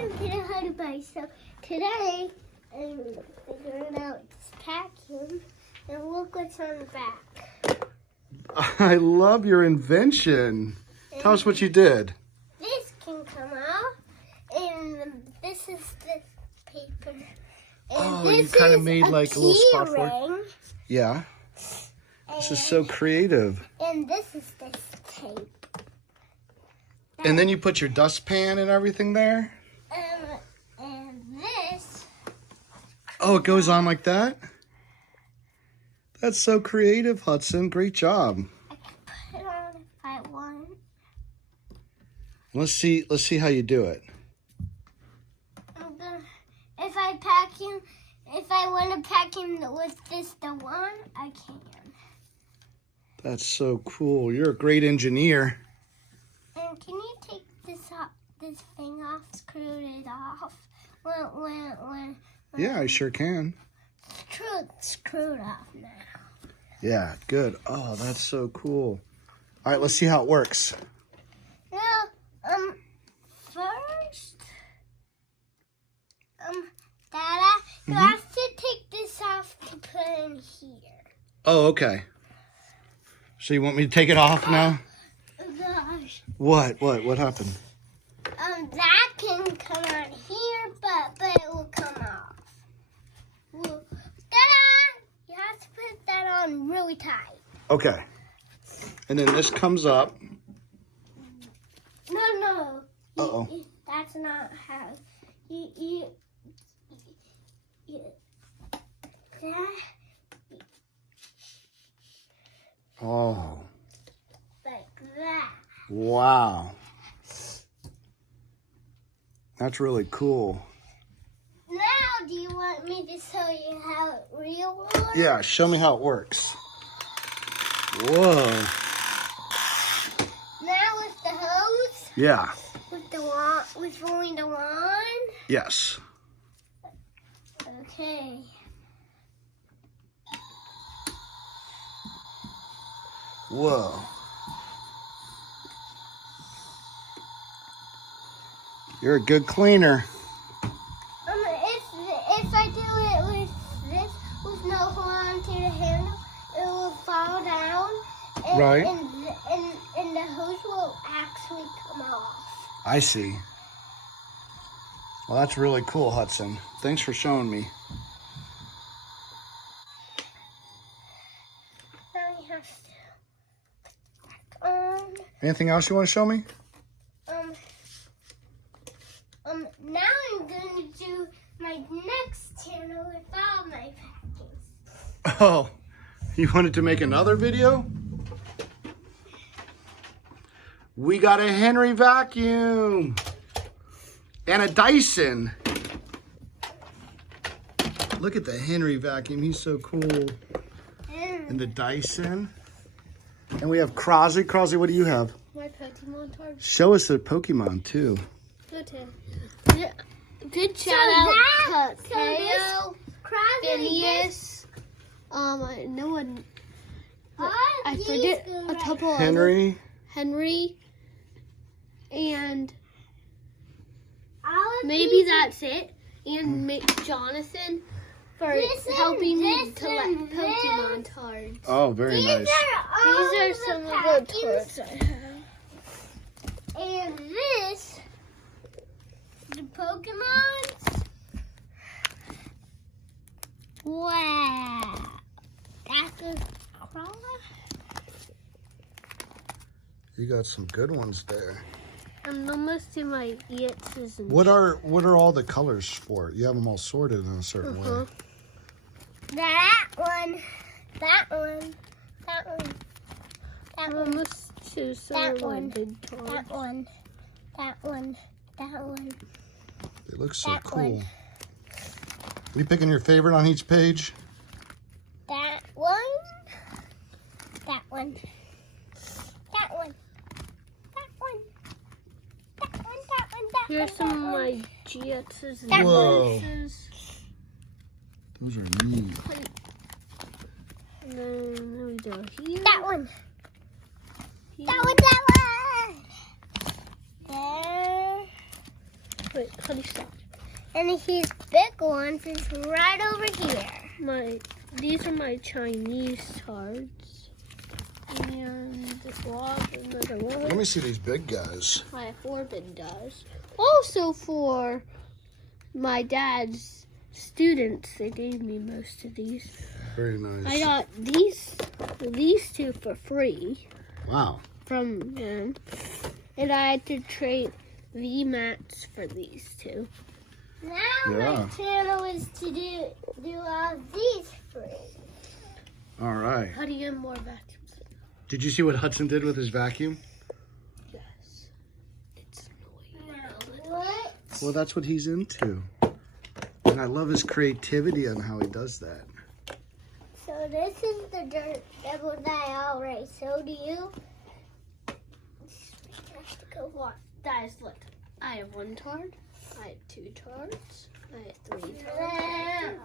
welcome to the Huddy Bike. So today, I'm figuring out this vacuum, and look what's on the back. I love your invention. Tell us what you did. This can come out, and this is the paper. And You kind of made like a little spot for it. ring, Yeah. This is so creative. and this is this tape. And then you put your dustpan and everything there? And this. Oh, it goes on like that? That's so creative, Hudson. Great job. I can put it on if I want. Let's see how you do it. I'm gonna, if I want to pack him with this the one, I can. That's so cool. You're a great engineer. And can you take this thing off, screw it off? When Yeah, I sure can. screw it off now. Yeah, good. Oh, that's so cool. All right, let's see how it works. Now, first, Dada, you have to take this off to put in here. Oh, okay. So you want me to take it off now? Oh gosh. What happened? That can come on here, but it will come off. Well, ta-da! You have to put that on really tight. Okay. And then this comes up. No. Uh-oh. That's not how. That, Oh, like that. wow. That's really cool. Now, do you want me to show you how it real works? Yeah, show me how it works. Whoa. Now with the hose, Yeah. with only the one. Yes. Okay. Whoa. You're a good cleaner. If I do it with this, with no hold on to the handle, it will fall down. And, Right. And the hose will actually come off. I see. Well, that's really cool, Hudson. Thanks for showing me. Now you have to put it back on. Anything else you want to show me? Now I'm going to do my next channel with all my packings. Oh, you wanted to make another video? We got a Henry vacuum and a Dyson. Look at the Henry vacuum. He's so cool. And the Dyson. And we have Crosby. Crosby, what do you have? My Pokemon card. Show us the Pokemon too. Good shout out to Teo, Phineas. No one. I forget a couple Henry. Henry. And All of maybe these that's it. And Jonathan for helping me collect Pokemon cards. Oh, very nice. These are some of the cards I have. And this, the Pokemon. Wow. That's a crawler. You got some good ones there. I'm almost to my EXs and What are all the colors for? You have them all sorted in a certain way. That one. That one. That one. That I'm one. almost to some That of my one. big cards. That one. That one. That one. They look so That cool. one. You picking your favorite on each page? That one. That one. That one. That one. That one. That one. That Here's one. some of that one. my GXs and That Whoa. Xs. Those are neat. And then we go here. That one. Here. That one. That one. There. Wait, Huddy, stop. And his big ones is right over here. These are my Chinese tarts. And this was another one. Let me see these big guys. My Forbin does. Also for my dad's students, they gave me most of these. Very nice. I got these two for free Wow. from him. And I had to trade the mats for these two. Now Yeah. my channel is to do all these free. All right. How do you get more vacuums? Did you see what Hudson did with his vacuum? Yes. It's annoying. Now what? Well, that's what he's into. And I love his creativity on how he does that. So this is the dirt devil that I already showed you. Go what? Guys, look. I have 1 tart. I have 2 tarts. I have 3 tarts.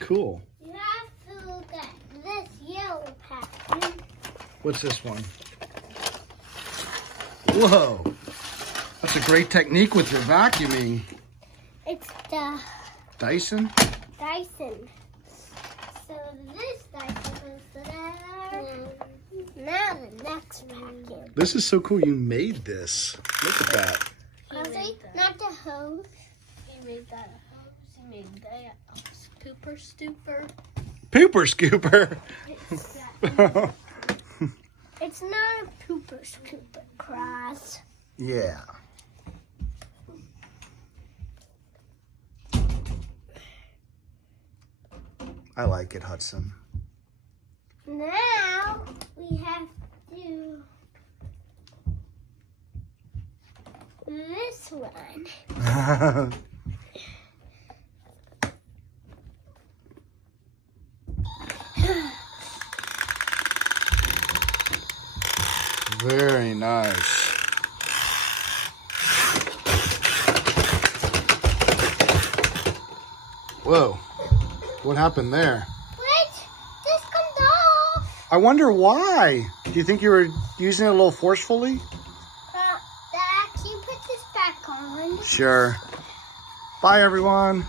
Cool. You have to look at this yellow pattern. What's this one? Whoa. That's a great technique with your vacuuming. It's the Dyson? Dyson. So this Dyson goes there. Now the next vacuum. This is so cool. You made this. Look at that. Honestly, not the hose. He made that a hose. He made that a scooper stooper. Pooper scooper. It's not a pooper scooper cross. Yeah. I like it, Hudson. Now we have to this one. Very nice. Whoa. What happened there? Wait, this comes off. I wonder why. Do you think you were using it a little forcefully? Dad, can you put this back on? Sure. Bye, everyone.